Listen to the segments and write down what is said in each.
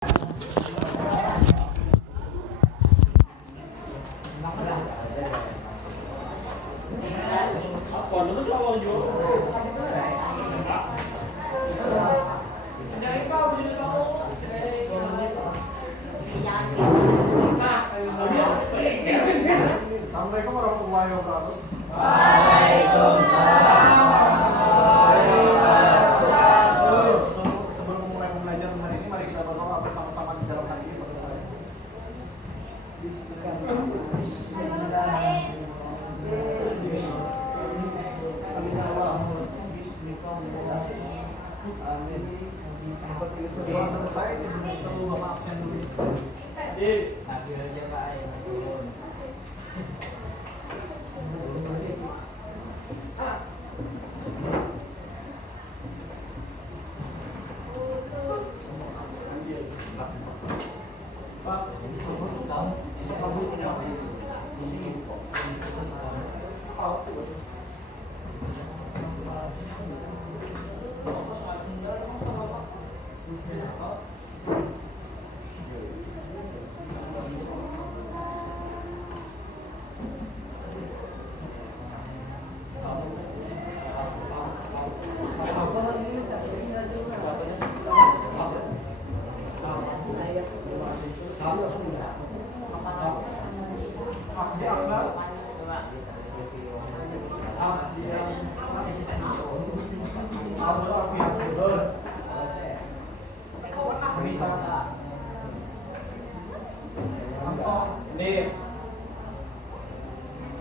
Assalamualaikum warahmatullahi wabarakatuh. Sebelum mulai pembelajaran hari ini, mari kita berdoa bersama-sama di dalam hati ini. Doa selesai sebelum itu Bapak absen dulu.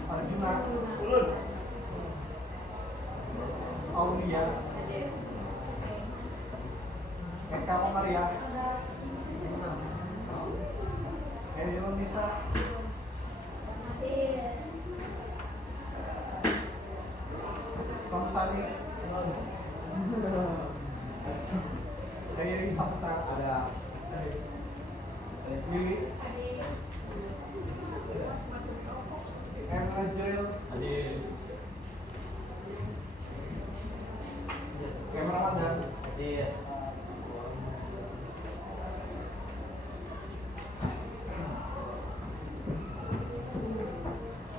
Arjuna, Aulia, Eka Maria, Nisa, Tomsani, Riri Saputra, Lili, Angel, Kamera Ramadan,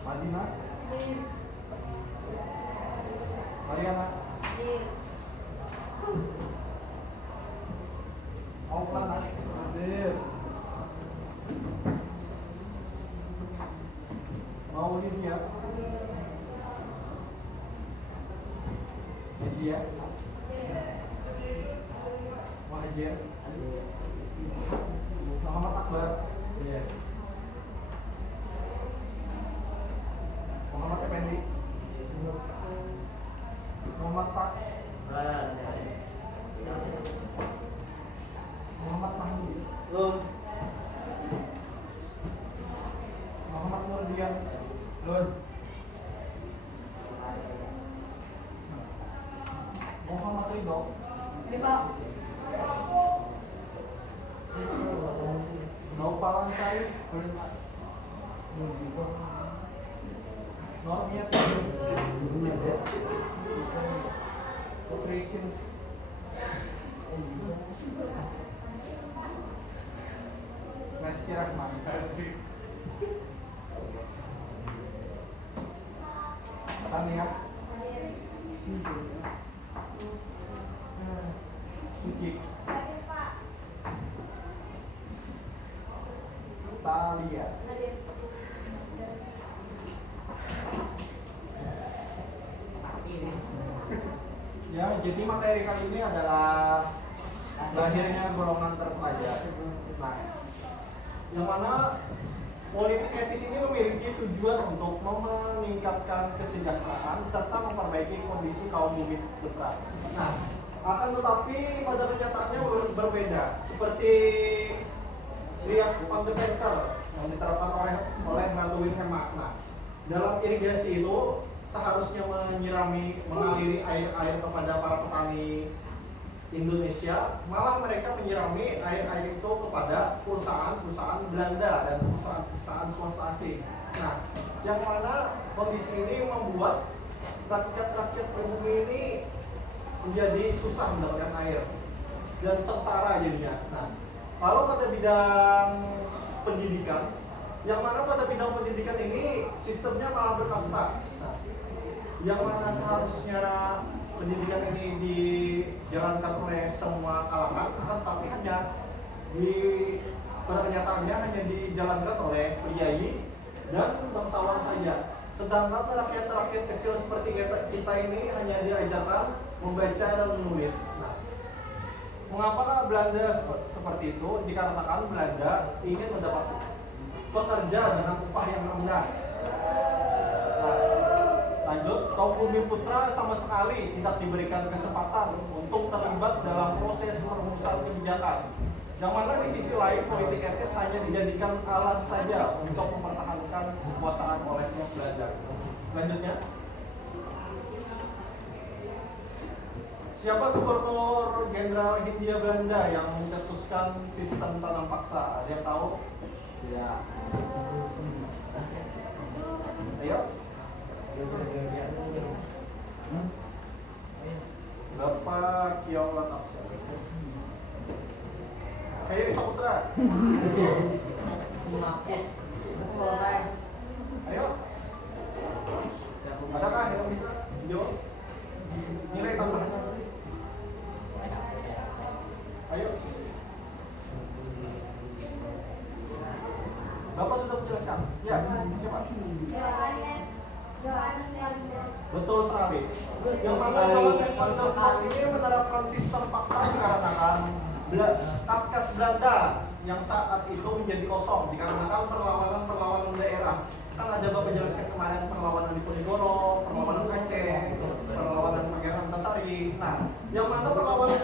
Madina, Mariana, Auklana, Maulidia, Najia, Wahjir, Muhammad Akbar, Muhammad Effendi, Muhammad Pak, Muhammad Mahmud, Muhammad Nurdian, Muhammad Ridho, Nopal Ansari, Normiat, Putri Cin, Meski Rahman, Sania, Suci, Talia, ya, jadi materi kali ini adalah lahirnya golongan terpelajar. Nah, yang mana politik etis ini memiliki tujuan untuk meningkatkan kesejahteraan serta memperbaiki kondisi kaum bumi putra. Nah, akan tetapi pada kenyataannya berbeda, seperti Rias Fundamental yang diterapkan oleh Baldwin Hema. Nah, dalam irigasi itu seharusnya mengaliri air kepada para petani Indonesia, malah mereka menyirami air itu kepada perusahaan-perusahaan Belanda dan perusahaan-perusahaan swasta asing. Nah, yang mana kondisi ini membuat rakyat-rakyat pribumi ini menjadi susah mendapatkan air dan sengsara jadinya. Nah, Lalu pada bidang pendidikan, yang mana pada bidang pendidikan ini sistemnya malah berkasta. Nah, yang mana seharusnya pendidikan ini dijalankan oleh semua kalangan, tetapi hanya pada kenyataannya hanya dijalankan oleh priai dan bangsawan saja. Sedangkan rakyat-rakyat kecil seperti kita ini hanya diajarkan membaca dan menulis. Nah, mengapa Belanda seperti itu? Dikarenakan Belanda ingin mendapat pekerja dengan upah yang rendah. Nah, lanjut, kaum bumi putra sama sekali tidak diberikan kesempatan untuk terlibat dalam proses perumusan kebijakan. Yang mana di sisi lain politik etis hanya dijadikan alat saja untuk mempertahankan kekuasaan oleh Belanda. Selanjutnya, siapa gubernur jenderal Hindia Belanda yang mencetuskan sistem tanam paksa? Ada yang tahu? Ya. Ayo. Bapak Kiaula Tapsa. Kayak di Saputra. Ayo. Adakah yang bisa jawab? Nilai tambahan. Ayo. Bapak sudah menjelaskan. Ya, siapa? Betul sekali. Yang mana Johannes van der Vos ini menerapkan sistem paksa dikarenakan kas-kas Belanda yang saat itu menjadi kosong dikarenakan perlawanan daerah. Kan ada Bapak jelaskan kemarin perlawanan di Ponegoro, perlawanan Aceh, perlawanan Pangeran Antasari. Nah, yang mana perlawanan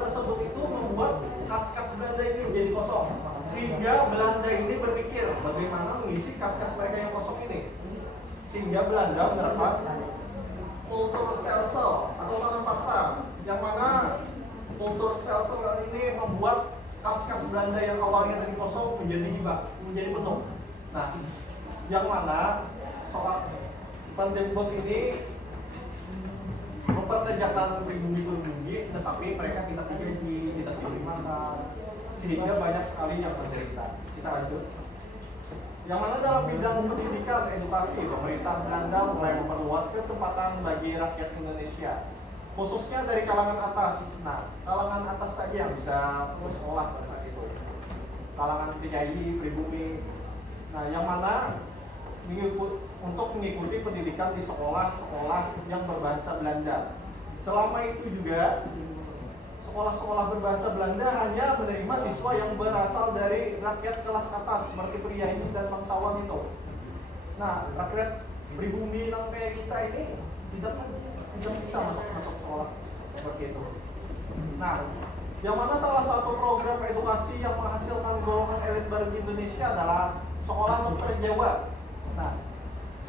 tersebut itu membuat kas-kas Belanda ini menjadi kosong. Sehingga Belanda ini berpikir bagaimana mengisi kas-kas mereka yang kosong ini. Sehingga Belanda menerapkan kultur stelsel atau tanam paksa, yang mana kultur stelsel ini membuat kas-kas Belanda yang awalnya tadi kosong menjadi penuh. Nah, yang mana soal Van den Bos ini memperkerjakan pribumi, tetapi mereka tidak digaji, tidak diberi makan, sehingga banyak sekali yang menderita. Kita lanjut. Yang mana dalam bidang pendidikan, edukasi, pemerintah Belanda mulai memperluas kesempatan bagi rakyat Indonesia, khususnya dari kalangan atas. Nah, kalangan atas saja yang bisa bersekolah pada saat itu. Kalangan priai, pribumi. Nah, yang mana untuk mengikuti pendidikan di sekolah-sekolah yang berbahasa Belanda. Selama itu juga sekolah-sekolah berbahasa Belanda hanya menerima siswa yang berasal dari rakyat kelas atas seperti priai dan bangsawan itu. Nah, rakyat pribumi yang kayak kita ini tidak bisa masuk sekolah seperti itu. Nah, yang mana salah satu program edukasi yang menghasilkan golongan elit baru di Indonesia adalah sekolah dokter Jawa. Nah,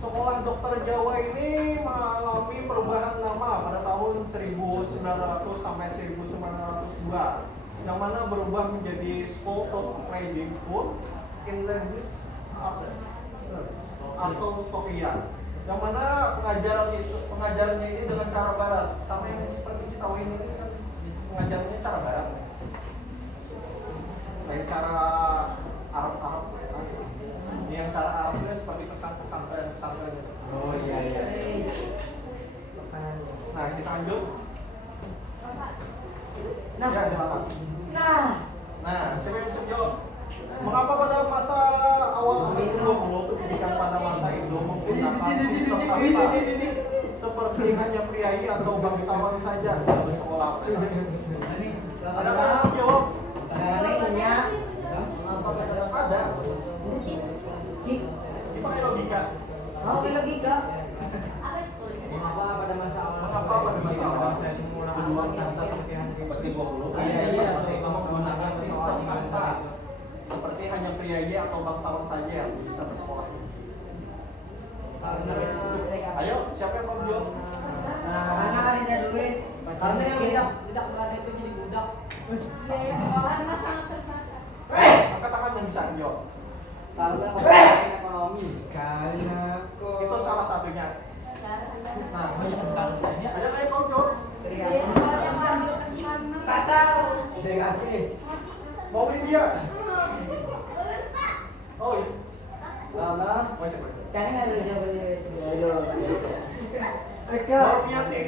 sekolah dokter Jawa ini mengalami perubahan nama pada tahun 1900 sampai 1902, yang mana berubah menjadi School of Training School in Language Arts atau Skopia, yang mana pengajarannya ini dengan cara barat, sama yang seperti kita ini kan pengajarannya cara barat, lain cara Arab. Ini yang cara Arabnya seperti pesantren. Oh iya. Nah, kita lanjut. Nah. Ya, silakan. Nah, siapa yang bisa jawab? Mengapa pada masa awal abad ke-20 pendidikan pada masa itu menggunakan sistem kasta seperti hanya priai atau bangsawan saja bisa bersekolah? Adakah yang jawab? Ada. Dipakai logika. Logika. Mengapa pada masa awal kedua kasta abad ke-20 masa itu menggunakan sistem kasta seperti hanya priai atau bangsawan saja yang bisa bersekolah? Ayo, siapa yang mau jawab? Karena ada duit. Karena yang tidak berada itu jadi budak. Karena sangat terbatas. Angkat tangan yang bisa jawab. Karena kondisi ekonomi. Itu salah satunya. Nah, ada kayak kau jawab? Kata Terima kasih. Mau beli dia? dia. Oh, iya. Karena Oh, siapa? Karena ada jawabannya Baru Piatik.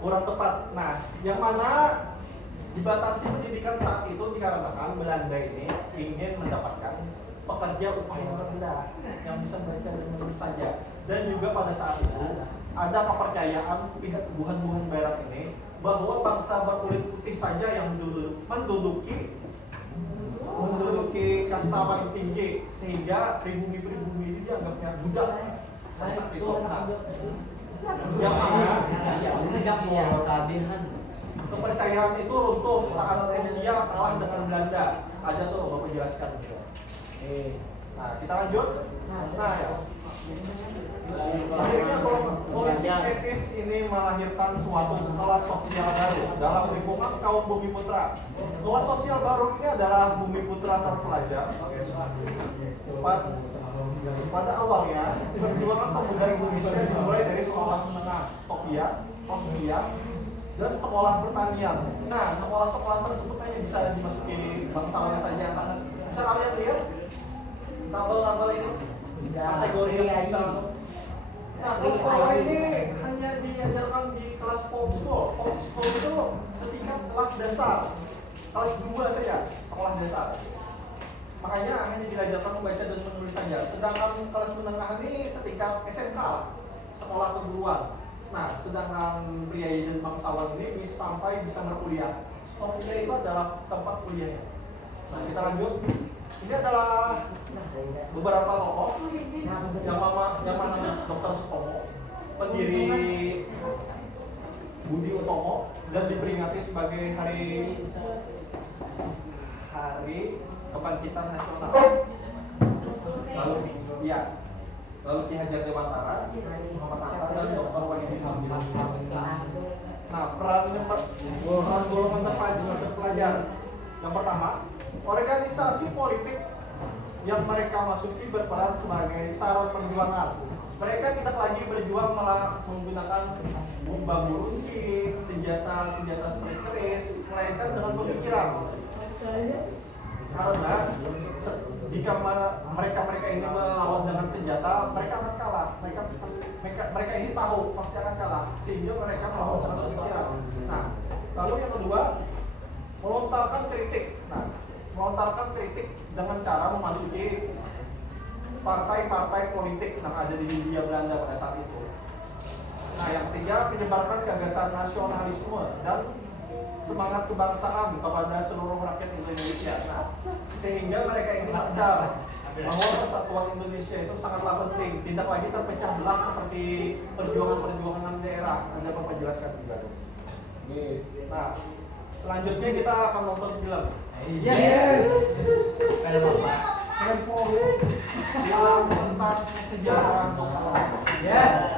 Kurang tepat. Nah, yang mana dibatasi pendidikan saat itu dikarenakan Belanda ini ingin mendapatkan pekerja upah yang rendah yang bisa membaca dan menulis saja. Dan juga pada saat itu ada kepercayaan pihak buhan-buhan barat ini bahwa bangsa berkulit putih saja yang menduduki kasta paling tinggi, sehingga pribumi-pribumi ini dianggapnya budak pada saat itu. Nah, yang mana kepercayaan itu runtuh saat Rusia kalah dengan Belanda. Ada tuh Bapak jelaskan. Nah, kita lanjut. Nah, ya. Akhirnya politik etis ini melahirkan suatu kelas sosial baru dalam lingkungan kaum bumi putra. Kelas sosial baru ini adalah bumi putra terpelajar. Pada awalnya, perjuangan pemuda Indonesia dimulai dari sekolah menengah Toskia, dan sekolah pertanian. Nah, sekolah-sekolah tersebut hanya bisa dimasuki bangsawan saja. Nah, bisa kalian lihat tabel-tabel ini? Kategori yang bisa. Nah, kelas sekolah ini hanya diajarkan di kelas folk school. Folk school itu setingkat kelas dasar, kelas 2 saja, sekolah dasar. Makanya hanya diajarkan membaca dan menulis saja. Sedangkan kelas menengah ini setingkat SMK, sekolah keguruan. Nah, sedangkan priai dan bangsawan ini sampai bisa berkuliah. Stopnya itu adalah tempat kuliahnya. Nah, kita lanjut. Ini adalah beberapa tokoh yang mana Dr. Sutomo, pendiri Budi Utomo, dan diperingati sebagai hari Kebangkitan Nasional. Lalu, ya, lalu Ki Hajar Dewantara, Muhammad Hatta, dan Dr. Wahidin Hamid. Nah, peran golongan terpelajar. Yang pertama, organisasi politik yang mereka masuki berperan sebagai saran perjuangan. Mereka tidak lagi berjuang malah menggunakan bambu runcing, senjata seperti keris, melainkan dengan pemikiran. Karena jika mereka ini melawan dengan senjata, mereka akan kalah. Mereka ini tahu pasti akan kalah, sehingga mereka melawan dengan pemikiran. Nah, lalu yang kedua, melontarkan kritik. Nah, melontarkan kritik dengan cara memasuki partai-partai politik yang ada di Hindia Belanda pada saat itu. Nah, yang ketiga, menyebarkan gagasan nasionalisme dan semangat kebangsaan kepada seluruh rakyat Indonesia. Nah, sehingga mereka ini sadar bahwa persatuan Indonesia itu sangatlah penting, tidak lagi terpecah belah seperti perjuangan-perjuangan daerah. Anda Bapak jelaskan juga. Nah, selanjutnya kita akan nonton film. Yes. Film apa? Film tentang sejarah lokal. Yes.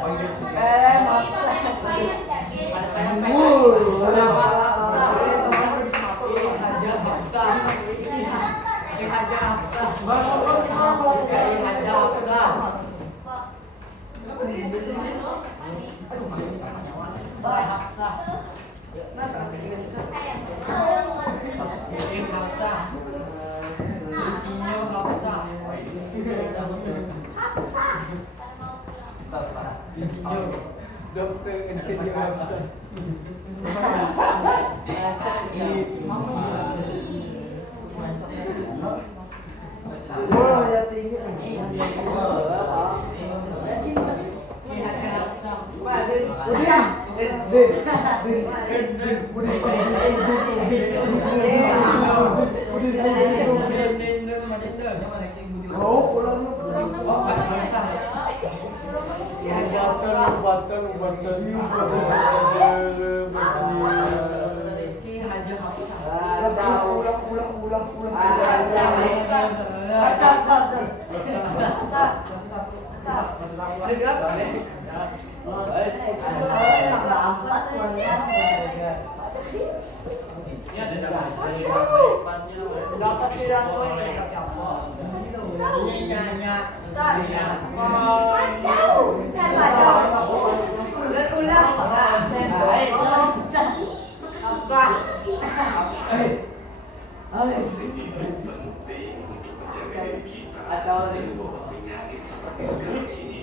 Vaksin itu penting untuk menjaga diri kita dari wabah penyakit seperti sekarang ini.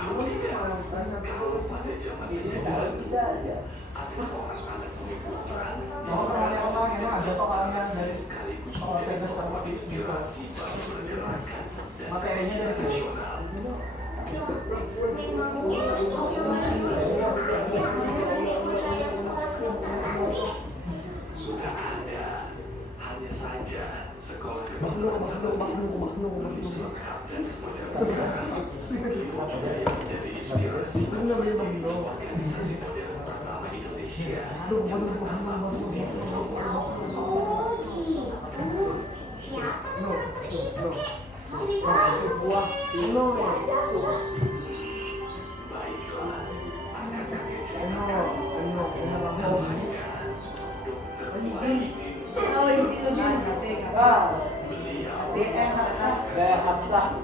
Tahu tidak, kalau pada zaman penjajahan dulu, ada seorang anak pemikul perang Mau orang ini ada soalnya dari sekaligus soal menjadi teknis tokoh informasi inspirasi bagi pergerakan dan materinya dari sini. nasional. Sudah ada, hanya saja sekolah kedokteran lebih lengkap dan semodern sekarang. Beliau juga yang menjadi inspirasi bagi organisasi modern pertama Indonesia yang bernama Budi Utomo. Baiklah, akan kami ceritakan namanya Dokter Muhyiddin Beliau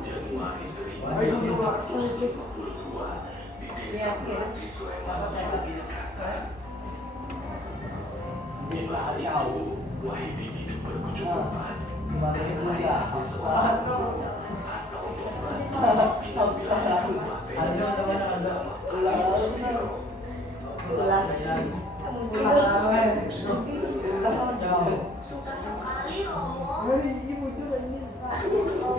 Januari 1952 di Desa Melati Sleman, Yogyakarta. Di masa itu, Muhyiddin hidup berkecukupan. Dia seorang guru atau pembantu biaya kabupaten yang bernama Ali Sudiro. Suka sekali Romo. Meskipun kita ini kecewa,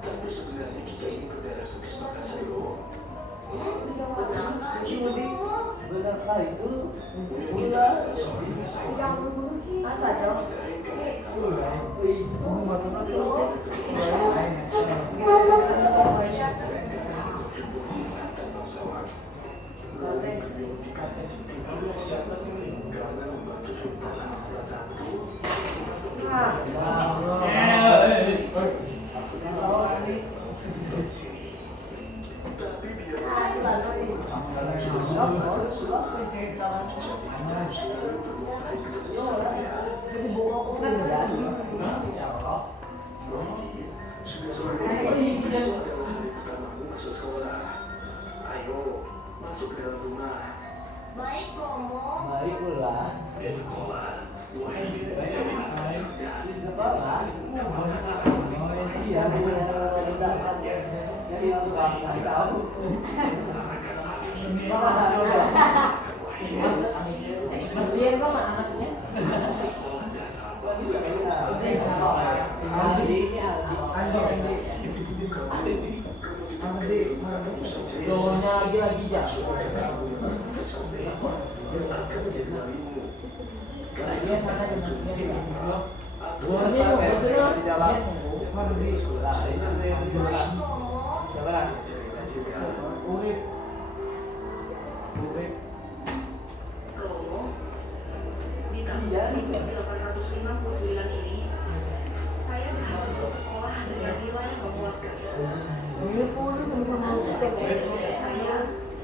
tapi sebenarnya kita ini berdarah putih Makassar loh. Benarkah itu? Benarkah itu? Kita adalah seorang pesaing. Masa dong? Karena membantu Sultan Hamengkubuwono tapi biar sudah sore ini adalah hari pertamamu masuk sekolah. Ayo masuk ke dalam rumah. Baik Romo. Baik pula. Di sekolah, Muhyiddin menjadi anak cerdas. Di sekolah. Iya, jadi orang nggak tahu. Mas dia kok anaknya? Cowoknya lagi jauh. Dia mana jemputnya? Ini betul di dalam. Lah itu yang di dalam. Jalan. Urip. Romo, di tahun 1859 ini, saya berhasil bersekolah dengan nilai yang memuaskan. Saya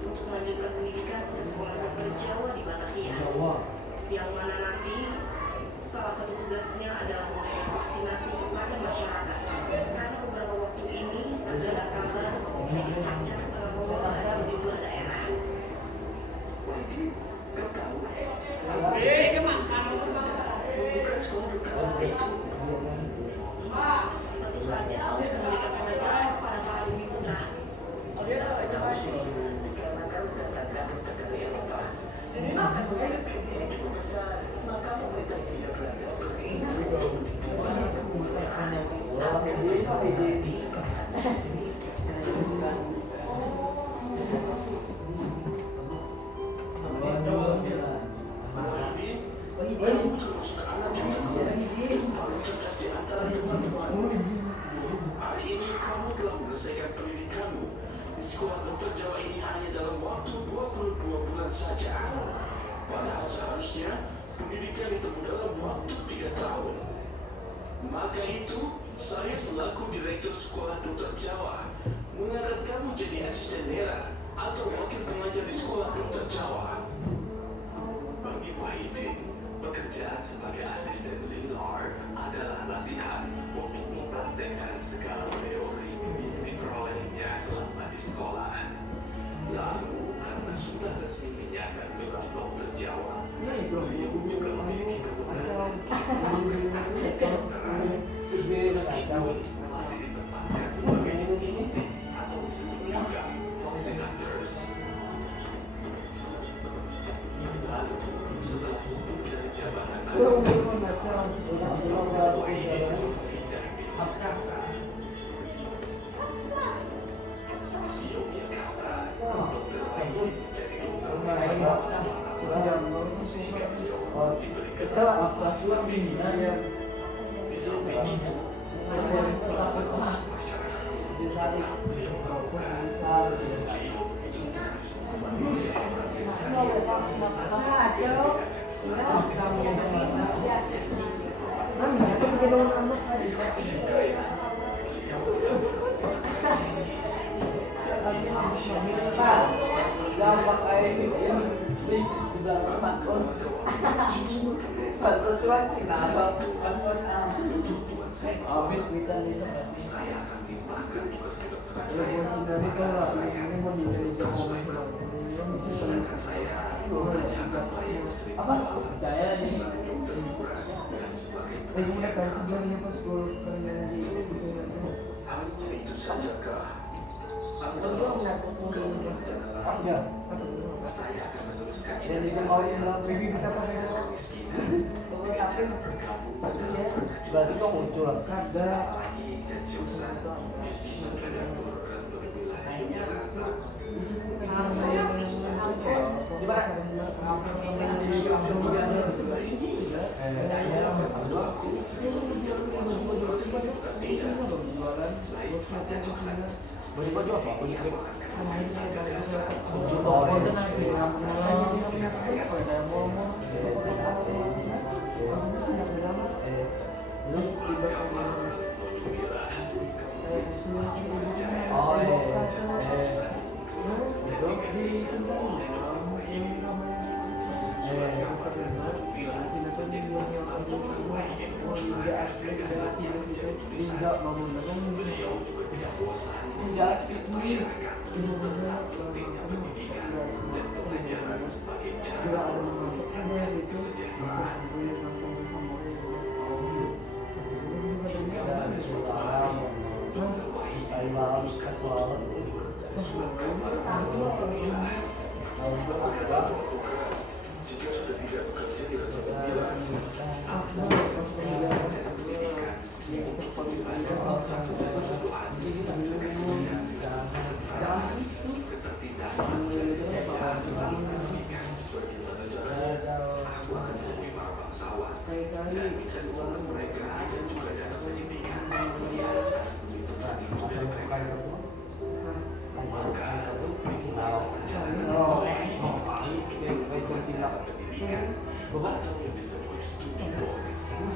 untuk melanjutkan pendidikan ke sekolah dokter Jawa di Batavia, yang mana nanti salah satu tugasnya adalah memberikan vaksinasi kepada masyarakat. Karena beberapa waktu ini terdengar kabar bahwa penyakit cacar telah mewabah di sejumlah daerah. Tentu saja untuk memberikan pengajaran kepada para bumi putra. Dikarenakan datangkan dokter dari Eropa, akan melihat dunia yang cukup besar, maka pemerintah tidak berani berkeinginan untuk mendidik kebudayaan agar bisa mengerti bangsa. Kamu termasuk anak yang paling cerdas di antara teman-temanmu. Hari ini kamu telah menyelesaikan pendidikanmu di sekolah dokter Jawa ini hanya dalam waktu 22 bulan saja. Padahal seharusnya pendidikan ditempuh dalam waktu 3 tahun. Maka itu, saya selaku direktur sekolah dokter Jawa mengangkat kamu jadi asisten merah atau wakil pengajar di sekolah dokter Jawa. Bagi Muhyiddin, pekerjaan sebagai asisten Leonard adalah latihan untuk membantu mempraktekkan segala teori yang diperolehnya selama di sekolah. Lalu, karena sudah resmi menyandang gelar dokter Jawa, beliau juga memiliki kebenaran kedokteran. Meskipun masih ditempatkan sebagai konsultan atau disebut juga foxinators. Lalu, setelah mundur dari jabatan asisten, Dr. Wahidi berpindah ke Yogyakarta. Di Yogyakarta, Dr. Wahidi menjadi dokter sehingga beliau diberi kesempatan selama ini. Di samping itu, menjadi pelaku masyarakat. Beliau melakukan beliau habis kita nih saya akan limpahkan tugas kedokteran kalau saya buat dari itu lah ini mau di sedangkan saya hanya akan melayani apa seribu percaya nih sebagai dokter murah dan sebagai kemudian penasihat kalau kerjanya pas sekolah kerjanya di hanya itu sajakah atau apa ya saya akan meneruskan dan itu cita-cita mau saya bilang baby bisa pakai dengan kemiskinan dengan cara bergabung dalam berarti kok muncul kada apalagi Jogja Predator dan berwilayah Yogyakarta. Beliau juga tidak bosan dengan masyarakat tentang pentingnya pendidikan dan pelajaran sebagai cara meningkatkan kesejahteraan. Dan suara Dr. Wahidi memutuskan untuk surat kabar pemanggilan. Jika sudah tidak bekerja di Raja Pemilihan, aku menjadi pendidikan. Masa bangsa kebutuhan, kebersihan, kesetaraan, ketertindasan, dan pendidikan. Bagaimana caranya? Aku akan menemui para bangsawan dan minta dukungan mereka dan juga dana pendidikan. Dia akan membutuhkan ilmu dari mereka. Maka, itulah pendidikan atau yang disebut studi boys dalam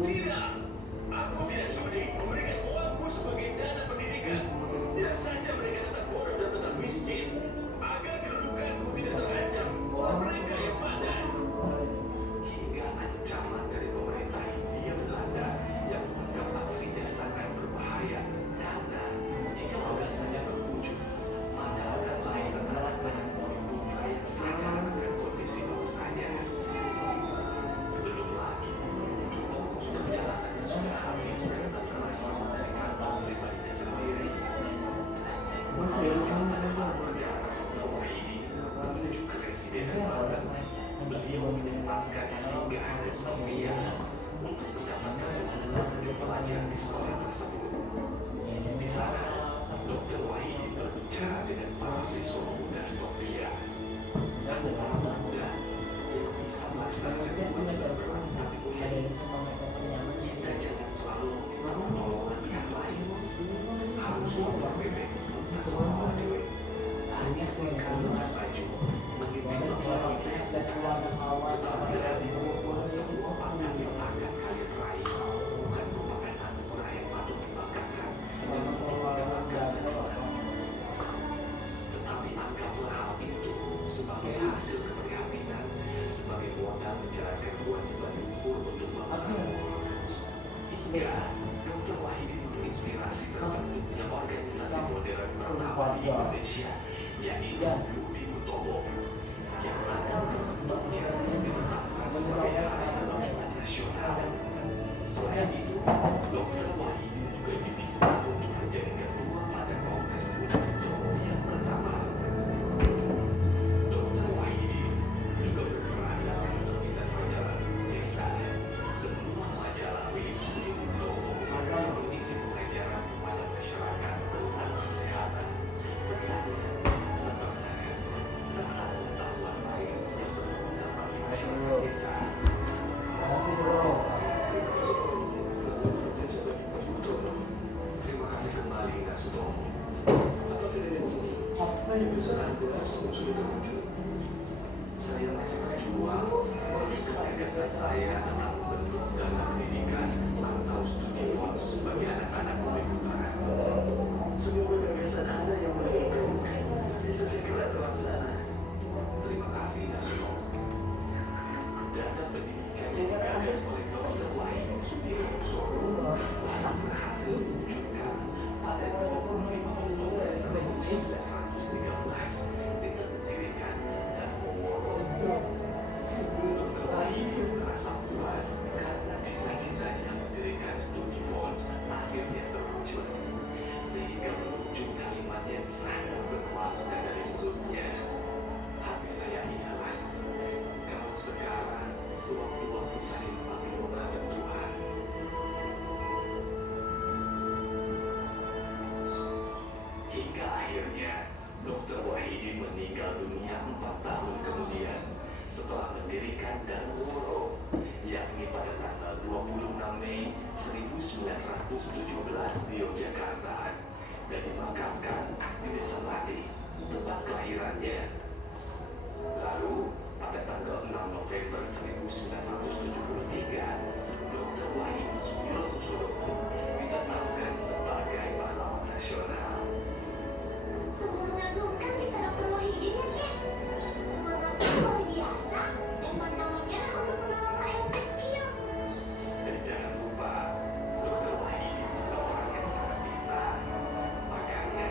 tidak, aku tidak sudi memberikan uangku sebagai dana pendidikan. Tidak saja mereka tetap bodoh dan tetap miskin, agar kedudukanku tidak terancam oleh mereka yang padan. Hingga ancaman dari pemerintah Hindia Belanda yang menganggap aksinya sangat berbahaya karena jika gagasannya terwujud, maka akan lahir anak banyak pemuda yang sadar akan kondisi bangsanya. Belum lagi, dulu perjalanannya sudah habis karena terasa dari kantong pribadinya sendiri. Pada saat perjalanan Dr. Wahidi menuju ke Residen Banten, beliau menyempatkan singgah ke Sofia untuk mendapatkan dukungan pelajar di sekolah tersebut. Di sana, Dr. Wahidi berbicara dengan para siswa muda Sofia. Para muda yang bisa melaksanakan kewajiban berbakti mulia. Kita jangan selalu meminta pertolongan yang lain. Harus membuat bebek seolah dewe. Hanya sekalian baju membimbing bangsa kita dan tetapi semua pangkat yang akan kalian raih bukan merupakan anugerah yang patut dibanggakan dan tidak akan saya merupakan kewajiban luhur untuk bangsa. Hingga Dr. Wahidin menginspirasi terbentuknya organisasi modern pertama di Indonesia, yaitu Budi Utomo, yang tanggal terbentuknya ditetapkan sebagai Hari Kebangkitan Nasional. Selain itu, Dr. Wahidin juga diminta untuk menjadi ketua pada Kongres Budi Utomo yang pertama. Dr. Wahidin juga berperan dalam penerbitan majalah Desa. Semua majalah milik Budi Utomo yang berisi pengajaran kepada masyarakat tentang kesehatan, pertanian, peternakan, serta pengetahuan lain yang berguna bagi masyarakat desa. Terima kasih kembali Kak Sutomo. Apakah dari kebesaran Sutomo sudah terwujud? Saya masih berjuang mewujudkan gagasan saya tentang membentuk dana pendidikan atau studi fonds bagi anak-anak murid utara. Semoga gagasan Anda yang mulia itu bisa segera terlaksana. Terima kasih Kak Sutomo. Dana pendidikan yang digagas oleh Dr. Wahidin Sudirosono telah berhasil diwujudkan pada 25 Oktober 1913 dengan mendirikan dan Moworo. Dr. Wahidin merasa puas karena cita-citanya mendirikan studi fonds akhirnya terwujud, sehingga berujung kalimat yang sangat bermakna dari mulutnya. Hati saya ikhlas kalau sekarang sewaktu-waktu saya dipanggil menghadap Tuhan. Hingga akhirnya Dr. Wahidin meninggal dunia 4 tahun kemudian setelah mendirikan Danworo, yakni pada tanggal 26 Mei 1917 di Yogyakarta, dan dimakamkan di Desa Mati, tempat kelahirannya. Lalu, pada tanggal 6 November 1973, Dr. Wahidin Sudirosono ditetapkan sebagai pahlawan nasional. Sungguh mengagumkan kisah Dr. Wahidin ya, Kek. Semangatnya luar biasa dan pandangannya untuk menolong rakyat kecil. Dan jangan lupa, Dr. Wahidin adalah orang yang sangat pintar. Makanya,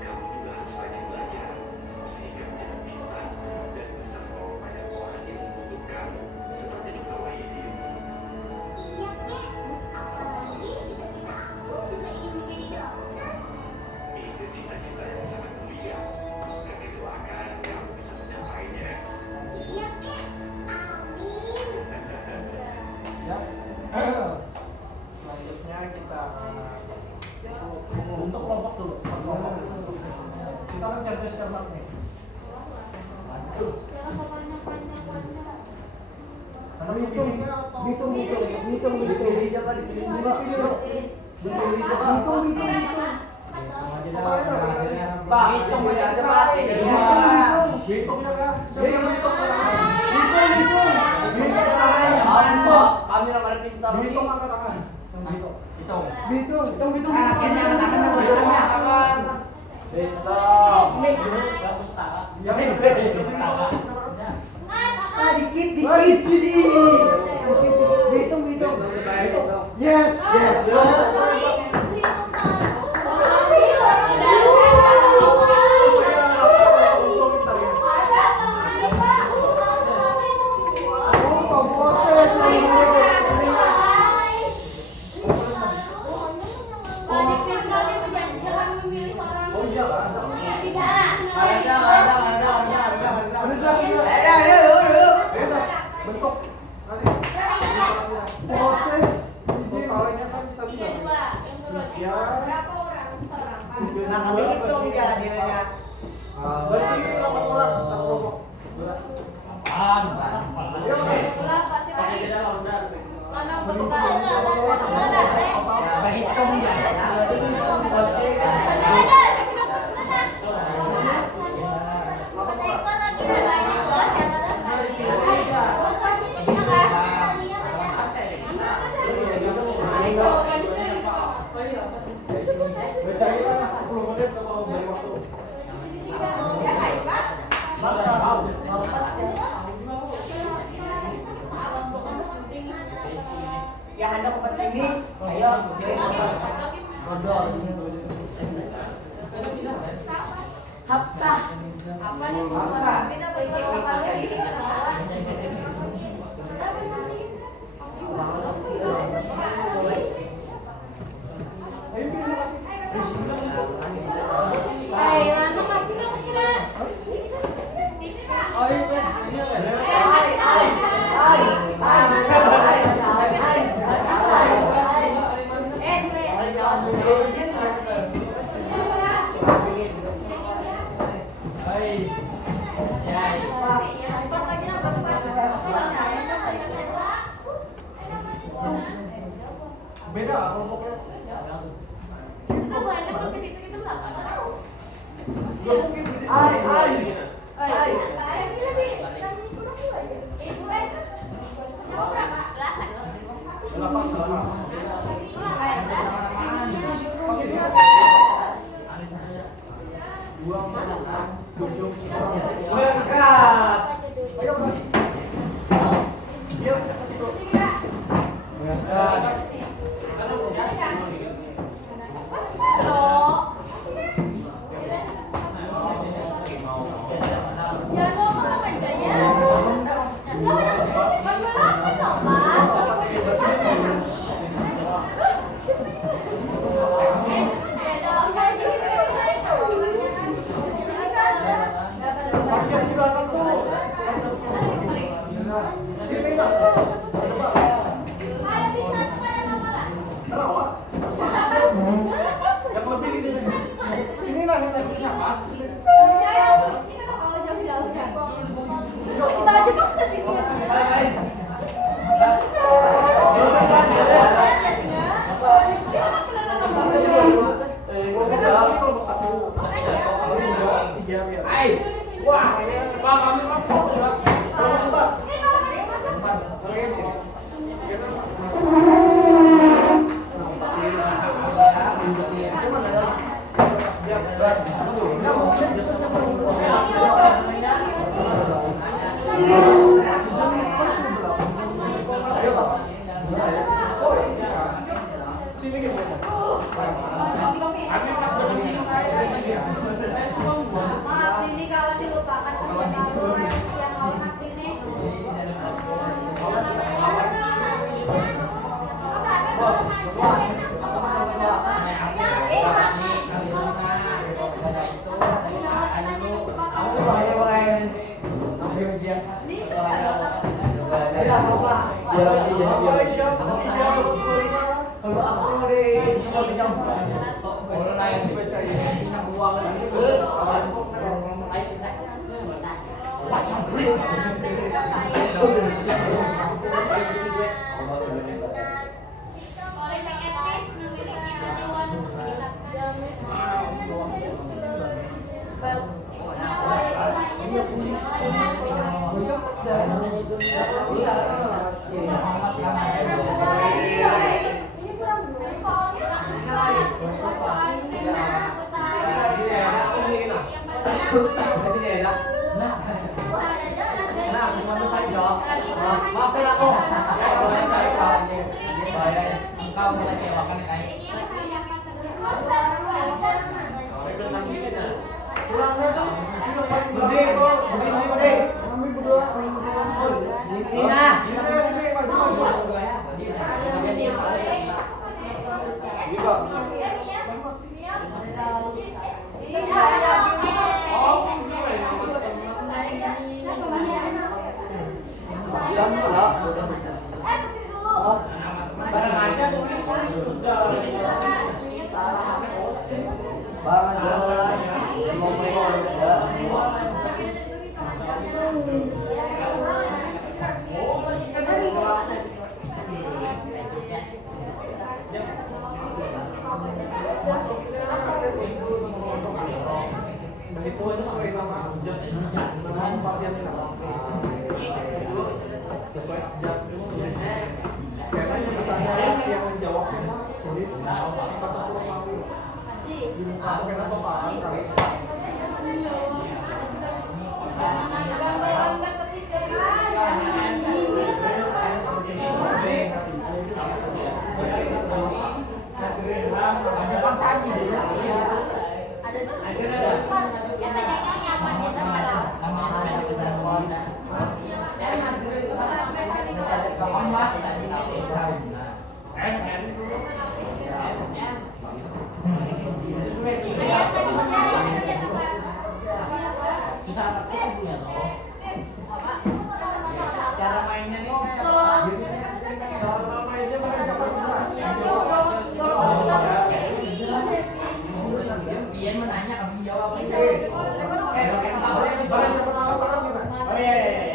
kamu juga harus rajin belajar, sehingga menjadi pintar dan bisa menolong banyak orang yang membutuhkan, seperti Dr. Wahidin. Iya, Kek. Apalagi cita-cita aku juga ingin menjadi dokter. Itu cita-cita yang sangat mulia. Kakek doakan kamu bisa mencapainya. Iya, Kek. Amin. Ya. Selanjutnya kita untuk kelompok dulu. Kelompok. Kita kan cerdas-cerdas nih. Aduh. Karena bikinnya atau Hitung. Dipilih coba, dipilih dulu. Dipilih coba. Pak, hitung aja Pak. Hitungnya kan? Kami ramai pintar. Dihitung angkat tangan. Hitung. Hitung. Anaknya tangan tangan. Hitung. Ya, Dikit. Hitung. Yes. Oh iya lah. Bentuk. Totalnya kan kita tiga. Nah, kami hitung dia. Berarti 8 orang satu kelompok. Iya, Bacainlah 10 menit kalau dari waktu. Hapsah. Apa nih? Hapsah. Beda beda kali. Ayo, anu kasih dong sila. Beda kelompoknya. Kita banyak kalau kita berapa? Gak mungkin di sini. Delapan. Masih dia. Dua empat, tujuh. Berangkat. Ayo kasih. Iya, kasih tuh. Berangkat. Bagian di belakang tuh. Sini nak. Coba. Terawat. Yang lebih di sini. Ini lah yang lebih siapa? Kita aja maksud itu. Kelompok satu. Tiga biar. Wah, Bang, kami kan Kelompok empat. Lagi di sini. Biar Ayo, Pak. Oh, iya. Sini gitu. Maaf ini kalau dilupakan teman kamu yang mau hak ini. Kalau aku deh, cuma pinjam. Orang lain pinjam uang. Ini kurang dulu soalnya. Maafin aku. Engkau mengecewakan kayak. Kurangnya tuh. Gede kok, gede. Kami berdua. Nina. Sini, maju. Itu sesuai nama abjad, nama pembagiannya nama. Sesuai abjad. Kayaknya misalnya yang menjawabnya mah tulis pas aku Romawi. Atau kena pemahaman kali. Ada Susah tapi punya loh. Cara mainnya nih. Cara mainnya mereka dapat bisa. Biar menanya kamu jawab. Balik cepat alat-alat kita. Oh iya.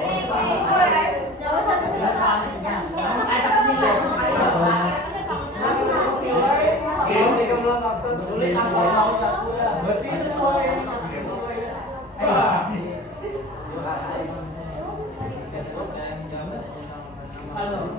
Tulis apa mau satu ya. Berarti sesuai. Halo.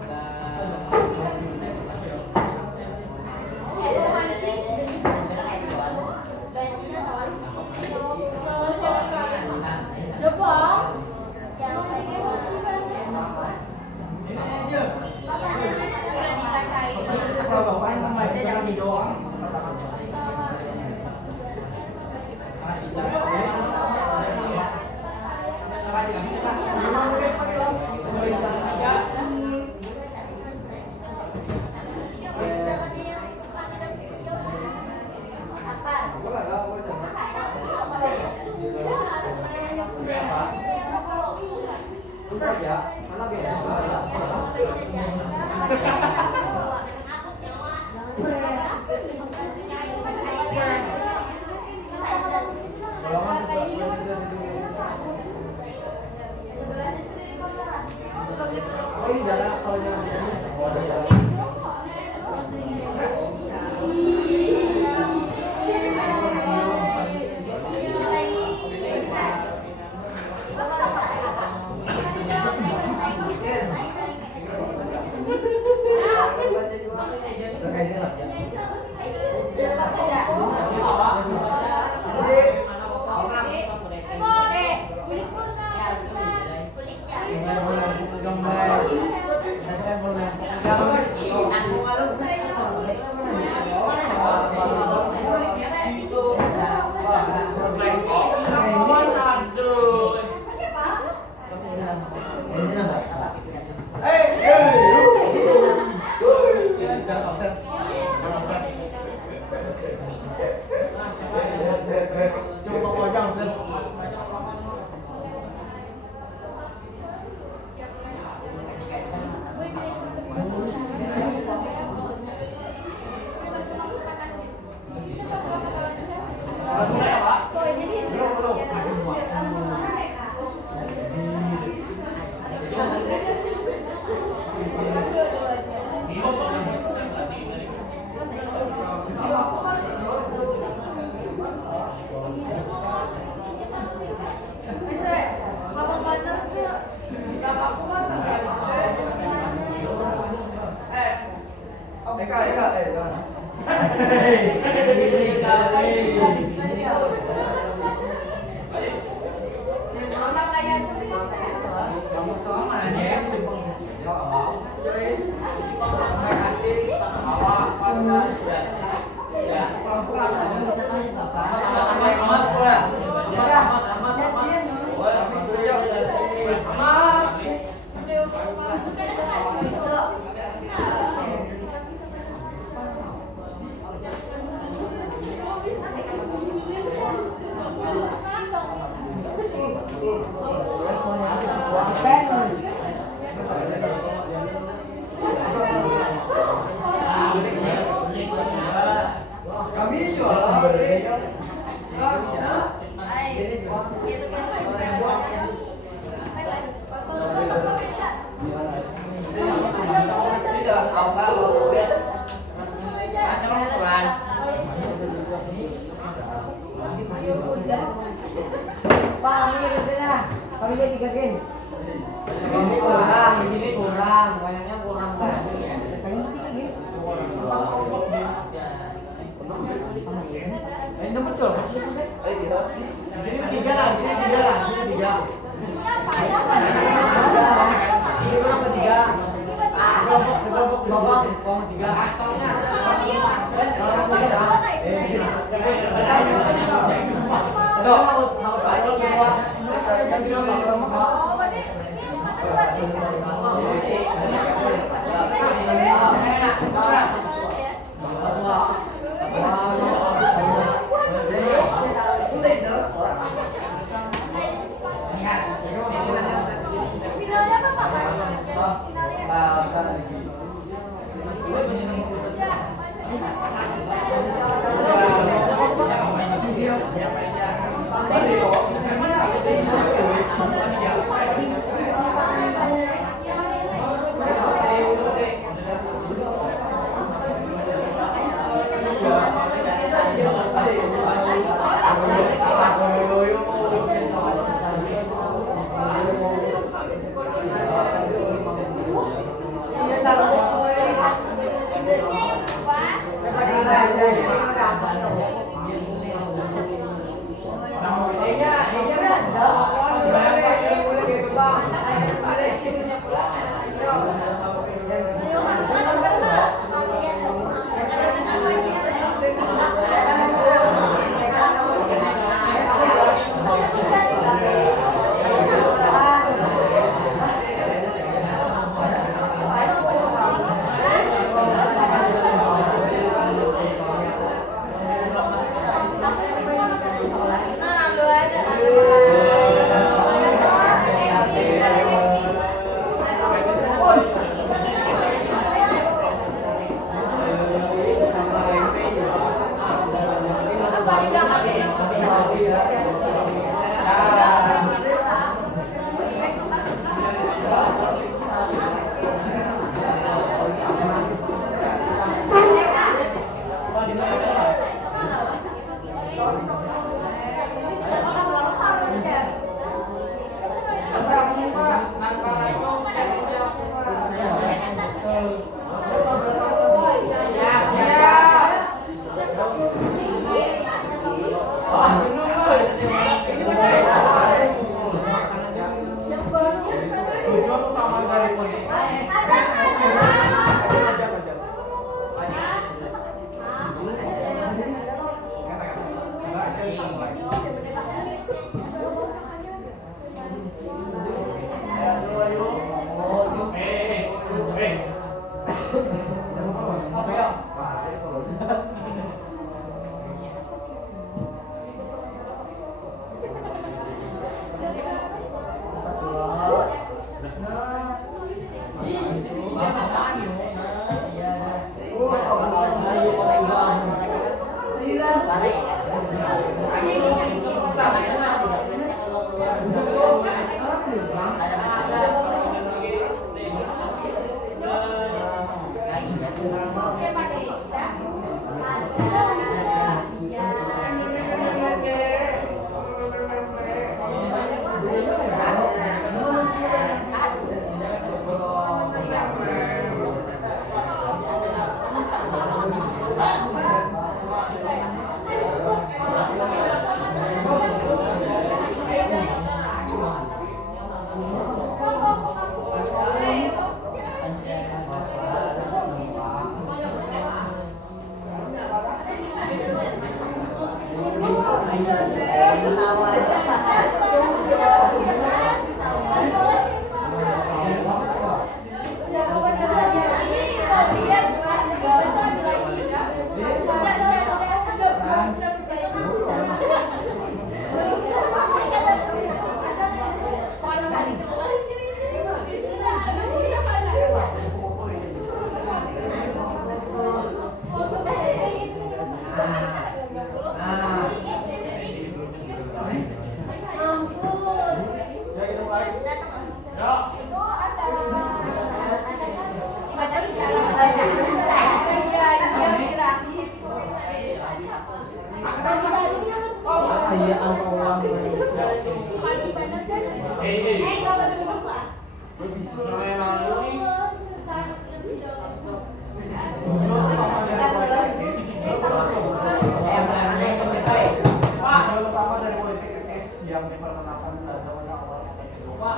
Tujuan utama dari politik etis yang diperkenalkan Belanda pada awal abad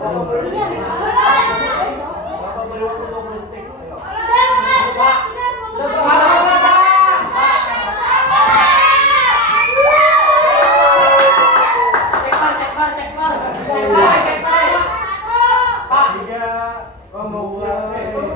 ke-20. Bapak beri waktu 20 detik. Ayo. Tiga, dua, tiga, dua,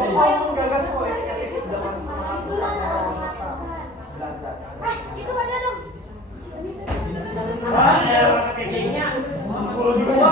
Bapak menggagas politik etis dengan semangat Belanda. Itu ada dong. Kalau juga.